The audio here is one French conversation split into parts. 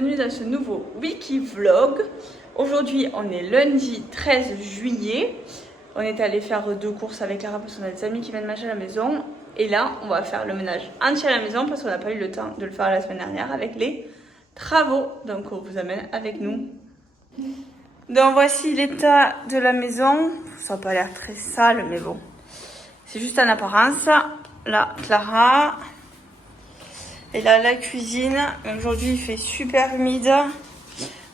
bienvenue dans ce nouveau Wiki Vlog. Aujourd'hui on est lundi 13 juillet. On est allé faire 2 courses avec Clara parce qu'on a des amis qui viennent manger à la maison. Et là on va faire le ménage entier à la maison parce qu'on n'a pas eu le temps de le faire la semaine dernière avec les travaux. Donc on vous amène avec nous. Donc voici l'état de la maison. Ça n'a pas l'air très sale mais bon. C'est juste en apparence. Là Clara. Et là, la cuisine. Aujourd'hui, il fait super humide.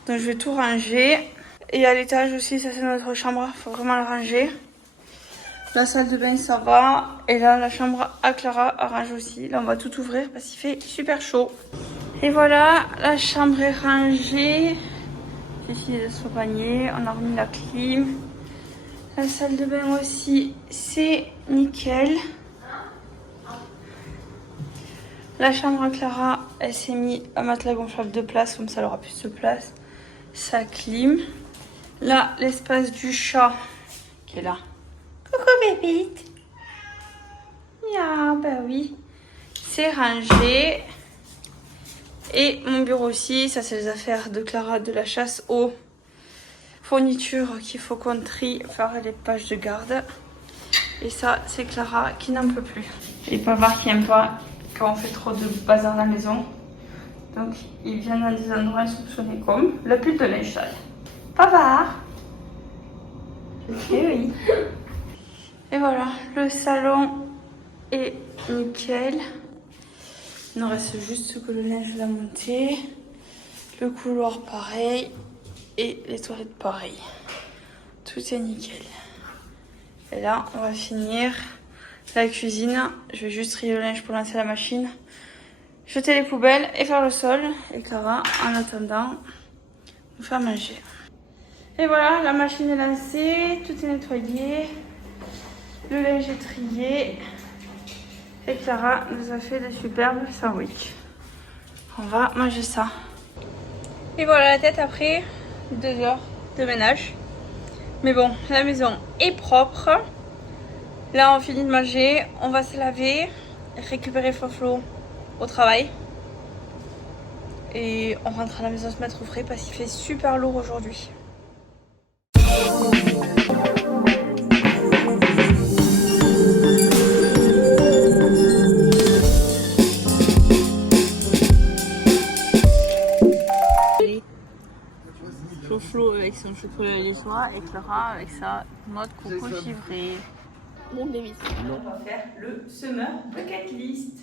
Donc, je vais tout ranger. Et à l'étage aussi, ça c'est notre chambre. Il faut vraiment la ranger. La salle de bain, ça va. Et là, la chambre à Clara, à ranger aussi. Là, on va tout ouvrir parce qu'il fait super chaud. Et voilà, la chambre est rangée. J'ai fini de se panier. On a remis la clim. La salle de bain aussi, c'est nickel. La chambre à Clara, elle s'est mis un matelas gonflable de place, comme ça elle aura plus de place. Ça clim. Là, l'espace du chat qui est là. Coucou bébite. Ah bah oui. C'est rangé. Et mon bureau aussi, ça c'est les affaires de Clara de la chasse aux fournitures qu'il faut qu'on trie, faire les pages de garde. Et ça, c'est Clara qui n'en peut plus. Et Pavard qui n'aime pas quand on fait trop de bazar à la maison. Donc il vient dans des endroits insoupçonnés comme le pull de linge sale. Pavard. Et oui. Et voilà, le salon est nickel. Il nous reste juste que le linge l'a monté. Le couloir pareil. Et les toilettes pareil. Tout est nickel. Et là, on va finir la cuisine. Je vais juste trier le linge pour lancer la machine. Jeter les poubelles et faire le sol. Et Clara, en attendant, nous faire manger. Et voilà, la machine est lancée. Tout est nettoyé. Le linge est trié. Et Clara nous a fait des superbes sandwichs. On va manger ça. Et voilà la tête après 2 heures de ménage. Mais bon, la maison est propre. Là, on finit de manger, on va se laver, récupérer Flo au travail. Et on rentre à la maison se mettre au frais parce qu'il fait super lourd aujourd'hui. Flo avec son chocolat liégeois et Clara avec sa noix de coco givrée. Mon bébé. On va faire le Summer Bucket List.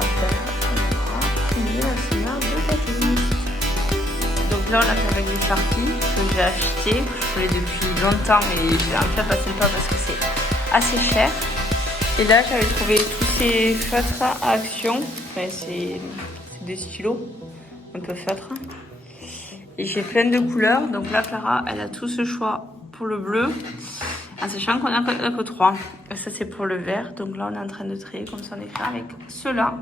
faire la semeur de Catherine. Donc là, on l'a fait avec des farcis que j'ai acheté. Je voulais depuis longtemps, mais j'ai un peu passé le pas parce que c'est assez cher. Et là, j'avais trouvé tous ces feutres à action. Enfin, c'est des stylos un peu feutres. Et j'ai plein de couleurs. Donc là, Clara, elle a tout ce choix pour le bleu. En sachant qu'on n'a que 3. Ça, c'est pour le vert. Donc là, on est en train de trier comme ça, on écrit avec ceux-là.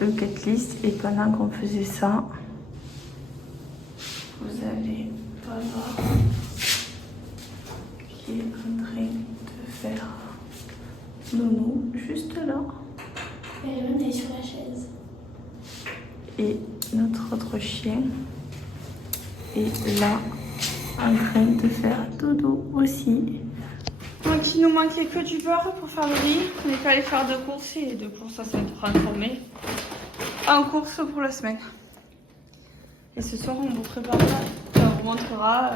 Bucket list et pendant qu'on faisait ça, vous allez voir qui est en train de faire Nono juste là. Elle est sur la chaise. Et notre autre chien est là en train de faire dodo aussi. Donc il nous manquait que du beurre pour faire le riz. On est allé faire 2 courses et les 2 courses ça s'est transformé en course pour la semaine. Et ce soir on vous préparera, on vous montrera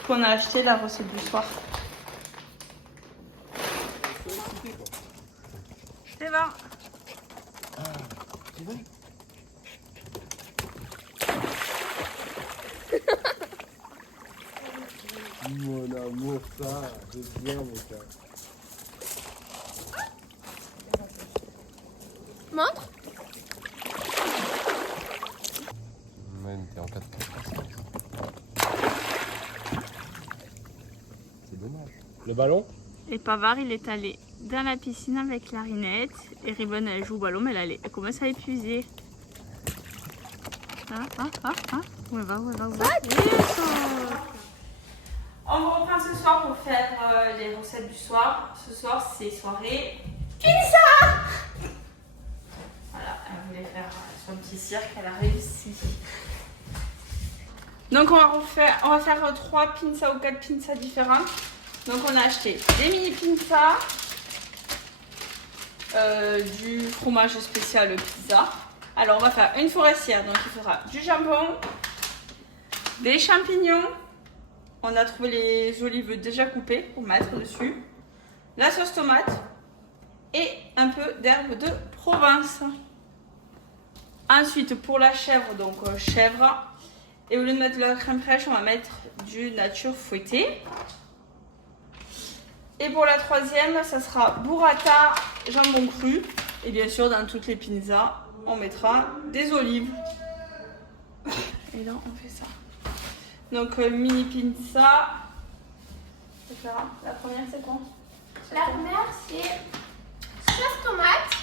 ce qu'on a acheté, la recette du soir. C'est bon. Tu veux? Mon amour, ça, c'est bien, mon gars. Montre. Même t'es en 4 C'est dommage. Le ballon? Et Pavard il est allé dans la piscine avec Clarinette et Ribbon elle joue au ballon mais elle commence à épuiser. Où elle va, où elle va, où elle va. On vous reprend ce soir pour faire les recettes du soir. Ce soir c'est soirée pizza. Voilà, elle voulait faire son petit cirque, elle a réussi. Donc on va faire 3 pizzas ou 4 pizzas différentes. Donc on a acheté des mini pizzas, du fromage spécial pizza. Alors on va faire une forestière, donc il faudra du jambon, des champignons. On a trouvé les olives déjà coupées pour mettre dessus, la sauce tomate et un peu d'herbe de Provence. Ensuite pour la chèvre, donc chèvre. Et au lieu de mettre la crème fraîche, on va mettre du nature fouettée. Et pour la troisième, ça sera burrata jambon cru. Et bien sûr, dans toutes les pizzas, on mettra des olives. Et là, on fait ça. Donc, mini pizza. La première, c'est quoi? La première, c'est sauce tomate.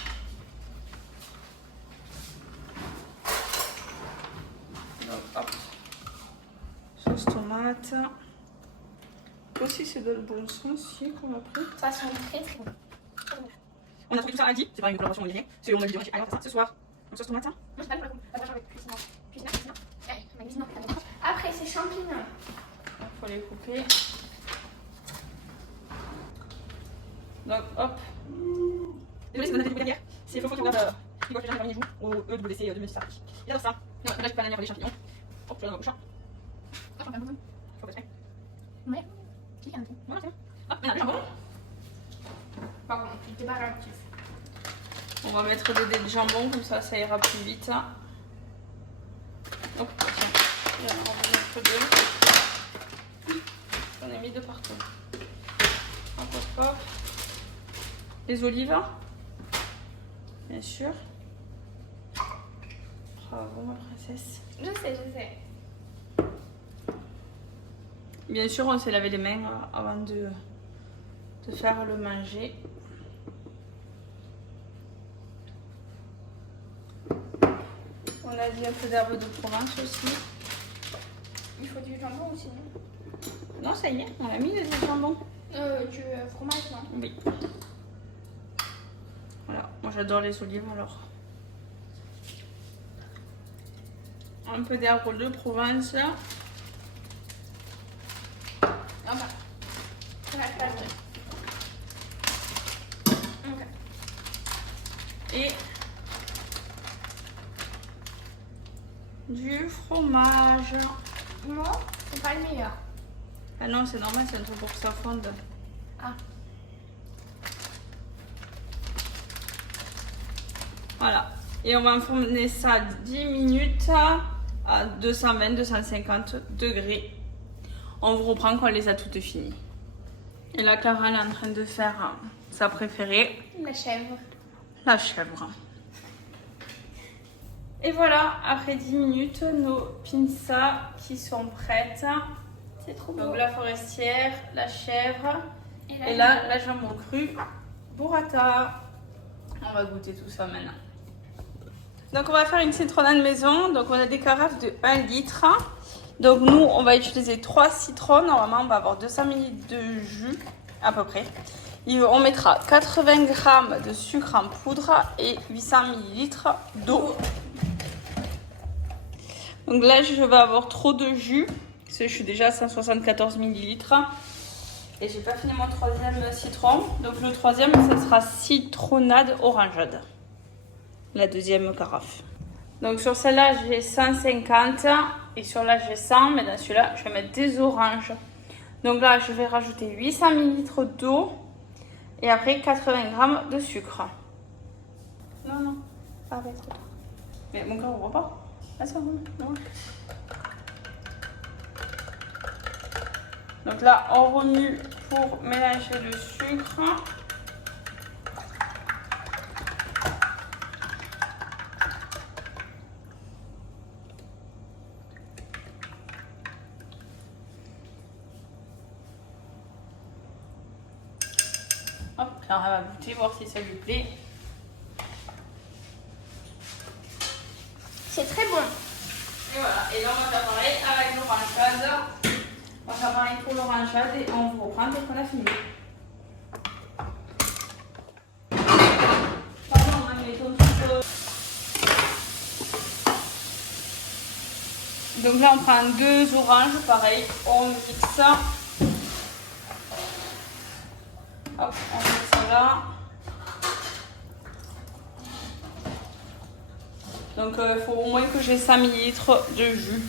Donc, hop. Sauce tomate. Aussi, c'est de le bon sens aussi qu'on a pris. Ça sent très très bon. On a trouvé tout ça lundi. C'est pas une collaboration en ligne. C'est on a dit alors ça ce soir. Donc, sauce tomate. Moi, je pas avec cuisinant. Après, c'est champignons. Il faut les couper. Donc, hop. Désolée si vous avez découvert hier. C'est Fofo qui regarde qui voit que les gens qui jouent au EWC 2005. Il adore ça. Non, là, je peux pas l'année pour les champignons. Hop, je vais dans ma bouche. Hop, faut pas se faire. Ouais. Qui a un peu? Voilà, c'est bon. Hop, maintenant, le jambon. Par contre, c'était pas réactif. On va mettre des dés de jambon, comme ça, ça ira plus vite. Hop, tiens. Et alors, on va mettre deux. J'en ai mis deux partout. Hop, hop, hop. Les olives, bien sûr. Bravo, ma princesse. Je sais. Bien sûr, on s'est lavé les mains avant de faire le manger. On a dit un peu d'herbe de Provence aussi. Il faut du jambon aussi, non? Non, ça y est, on a mis du jambon. Du fromage, non? Oui. Voilà, moi j'adore les olives alors. Un peu d'herbe de Provence. Non, pas. Ok. Et du fromage. Non, c'est pas le meilleur. Ah non, c'est normal, c'est un truc pour que ça fonde. Ah. Voilà. Et on va enfourner ça 10 minutes à 220-250 degrés. On vous reprend quand on les a toutes finies. Et là, Clara, elle est en train de faire sa préférée, La chèvre. la chèvre. Et voilà, après 10 minutes, nos pizzas qui sont prêtes. C'est trop beau. Donc la forestière, la chèvre et là, là, la jambon cru, burrata. On va goûter tout ça maintenant. Donc on va faire une citronnade maison. Donc on a des carafes de 1 litre. Donc nous, on va utiliser 3 citrons. Normalement, on va avoir 200 ml de jus à peu près. On mettra 80 g de sucre en poudre et 800 ml d'eau. Donc là, je vais avoir trop de jus. Parce que je suis déjà à 174 ml. Et j'ai pas fini mon troisième citron. Donc le troisième, ça sera citronnade orangeade. La deuxième carafe. Donc sur celle-là, j'ai 150. Et sur là, j'ai 100. Mais dans celui-là, je vais mettre des oranges. Donc là, je vais rajouter 800 ml d'eau. Et après, 80 g de sucre. Non, pas avec trop. Mais mon cœur, on voit pas. Ah, ça va. Non. Donc là, on remue pour mélanger le sucre. Hop, Clara va goûter, voir si ça lui plaît. c'est très bon. Et voilà, et là on va faire pareil avec l'orangeade. On va faire pareil pour l'orangeade et on vous reprend dès qu'on a fini. Pardon, on va mettre un petit peu. Donc là on prend 2 oranges, pareil, on mixe. Hop, on met ça là. Donc il faut au moins que j'ai 100 ml de jus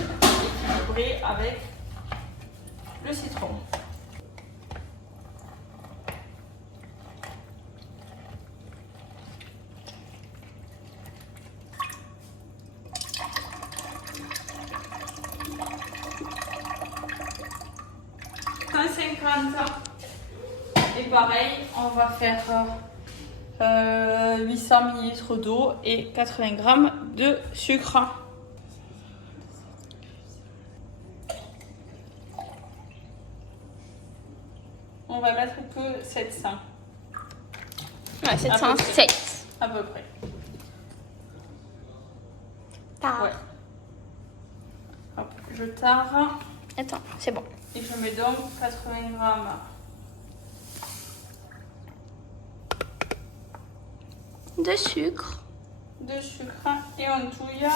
équilibré avec le citron. pareil, on va faire 800 ml d'eau et 80 g de sucre. On va mettre que 700. Ouais, 707. À peu près. Tard. Ouais. Hop, je tare Attends, c'est bon. et je mets donc 80 g De sucre. de sucre et on touille.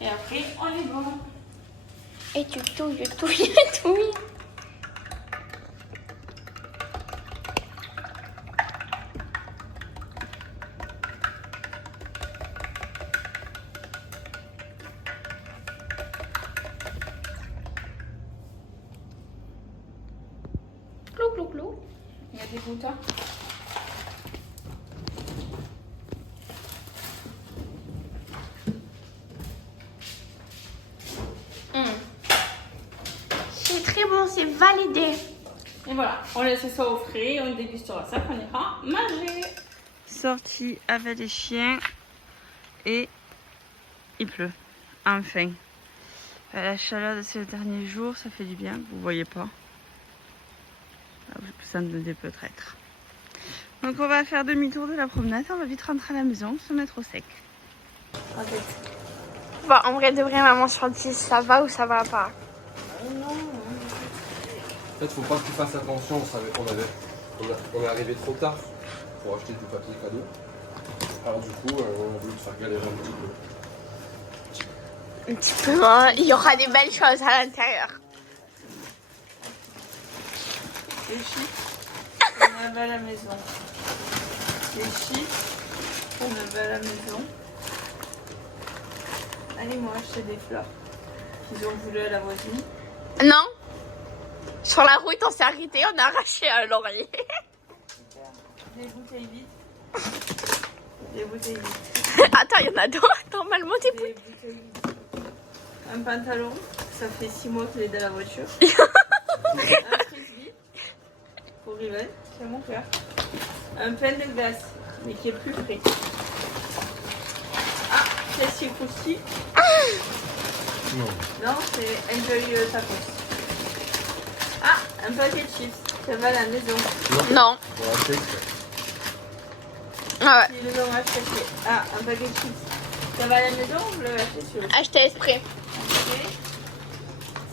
Et après, on est bon. Et tu touilles. Clou, clou, clou. Il y a des gouttes. C'est très bon, c'est validé. Et voilà, on laisse ça au frais, on dégustera ça quand on ira manger. Sortie avec les chiens et il pleut. Enfin. La chaleur de ces derniers jours, ça fait du bien, vous voyez pas. Vous entendez peut-être. Donc on va faire demi-tour de la promenade, on va vite rentrer à la maison, se mettre au sec. Bon, en vrai, de vrai, maman sur 10, ça va ou ça va pas? En fait, faut pas que tu fasses attention, on est arrivé trop tard pour acheter du papier cadeau. Alors du coup, on a voulu te faire galérer un petit peu. Un petit peu, hein. Il y aura des belles choses à l'intérieur. Les chips, on avait à la maison. Les chips, on avait à la maison. Allez, moi acheter des fleurs qu'ils ont voulu à la voisine. Non. Sur la route, on s'est arrêté, on a arraché un laurier. Des bouteilles vides. Des bouteilles vides. Attends, il y en a d'autres. Normalement, des Des bouteilles vides. Un pantalon, ça fait 6 mois qu'il est dans la voiture. Un frisbee pour Riven, c'est mon cœur. Un pain de glace, mais qui est plus frais. Ah, celle-ci croustille. Non, c'est Enjoy Tacos. Ah, un paquet de chips, ça va à la maison. Non. On va acheter. Ah ouais. Ils les ont acheté. Ah, un paquet de chips, ça va à la maison ou vous l'avez acheté sur le Acheter esprit.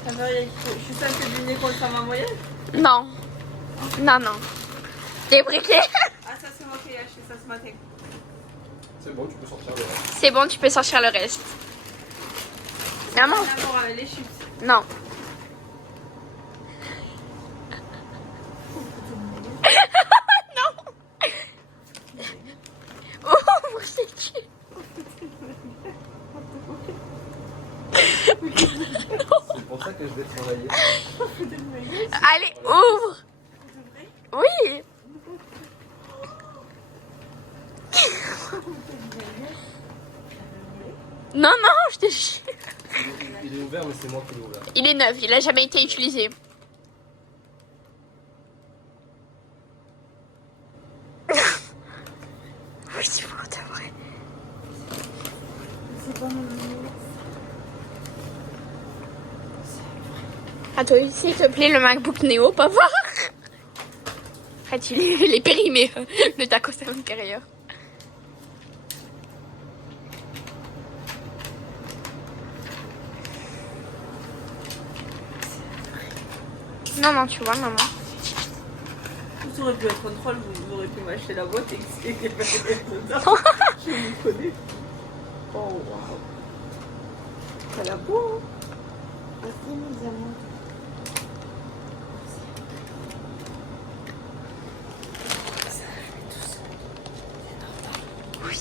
Ça va, je suis sûre que du nez contre ma moyenne. Non. Non, non. Des briquets. Ah, ça c'est moi qui ai acheté ça ce matin. C'est bon, tu peux sortir le reste. C'est bon, tu peux sortir le reste. Maman. Rien à voir avec les chips. Non. Non. Oh, vous êtes... C'est pour ça que je vais travailler. Allez, ouvre. Oui. Non, non, je te jure. Il est ouvert, mais c'est moi qui l'ai ouvert. Il est neuf, il a jamais été utilisé. Oui, c'est pour de vrai. C'est pas mon numéro. Attends, s'il te plaît, le MacBook Neo, pas voir. En fait, il est périmé, le tacos à l'intérieur. Non, non, tu vois, maman. Vous auriez pu être contrôle, vous auriez pu m'acheter la boîte et que c'est dedans. Je vous connais. Oh, waouh. Ça la beau. Merci, mes amours. Oui.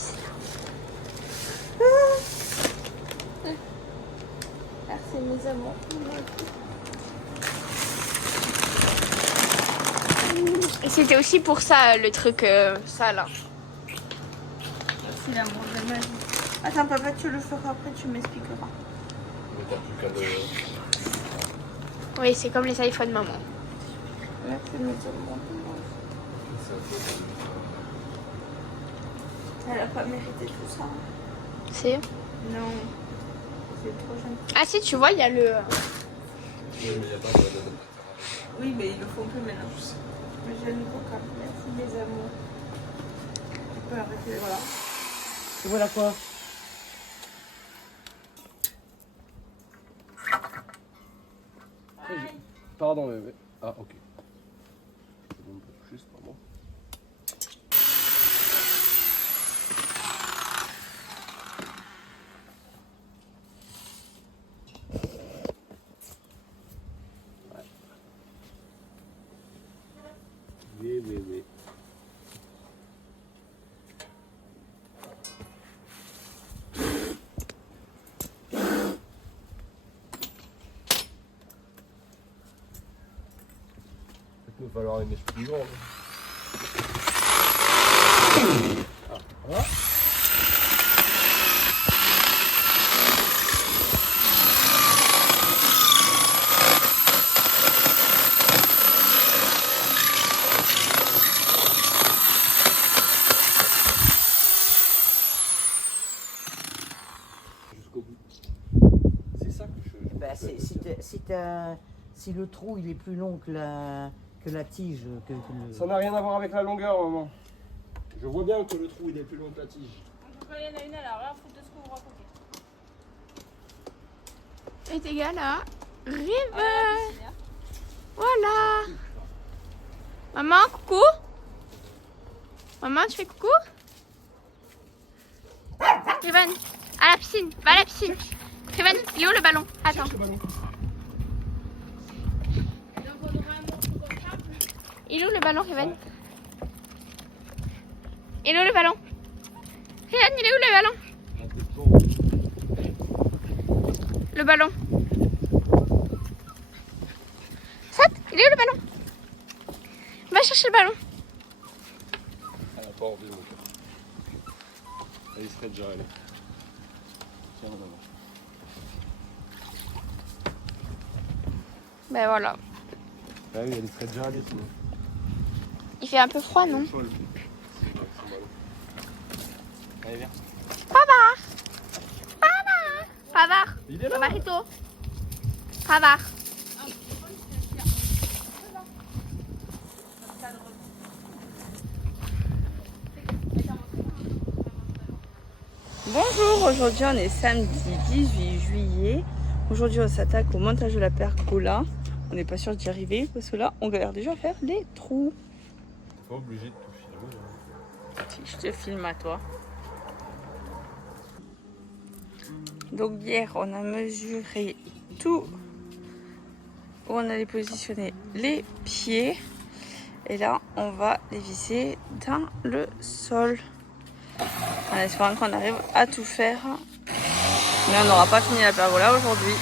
Merci, mes amours. Et c'était aussi pour ça, le truc, ça là. Merci, l'amour de ma vie. Attends, papa, tu le feras après, tu m'expliqueras. Mais t'as plus qu'à de... Oui, c'est comme les iPhones, maman. Merci, mes amours. Elle a pas mérité tout ça. C'est... Non. C'est trop jeune. Ah si, tu vois, il y a le... Oui, mais attends, Oui, mais ils le font plus maintenant. Mais j'aime beaucoup. Merci mes amours. Tu peux arrêter, voilà. Et voilà quoi? Pardon, mais... Ah, ok. On peut toucher, c'est pas bon. Oui, oui, oui. Il va falloir une mèche plus grande. Ah, voilà. Jusqu'au bout. C'est ça que je... Bah, si le trou il est plus long que la tige, que le... Ça n'a rien à voir avec la longueur, maman. Je vois bien que le trou il est plus long que la tige. On peut pas aller à une à la rien foutre de ce que vous racontez. est égal à River. Voilà. Maman, coucou. Maman, tu fais coucou. Riven, à la piscine. Va à la piscine. Riven, il est où le ballon? Attends. Il est où le ballon, Riven? Il est où le ballon? Riven, il est où le ballon? Le ballon. Sat, il est où le ballon? Va chercher le ballon. Elle n'a pas envie, mon cœur. Elle y serait déjà allée. Tiens, maman. Ben voilà. Ah oui, elle y serait déjà allée sinon. Il fait un peu froid, non? Chaud, le truc. C'est vrai, c'est ballon. Allez, viens. Pavard. Pavard. Il est là. Pavarito. Pavard. Bonjour, aujourd'hui on est samedi 18 juillet. Aujourd'hui on s'attaque au montage de la pergola. On n'est pas sûr d'y arriver parce que là on galère déjà à faire les trous. Pas obligé de tout filmer. Si je te filme à toi. Donc hier on a mesuré tout où on allait positionner les pieds. Et là on va les visser dans le sol. En espérant qu'on arrive à tout faire. Mais on n'aura pas fini la pergola aujourd'hui.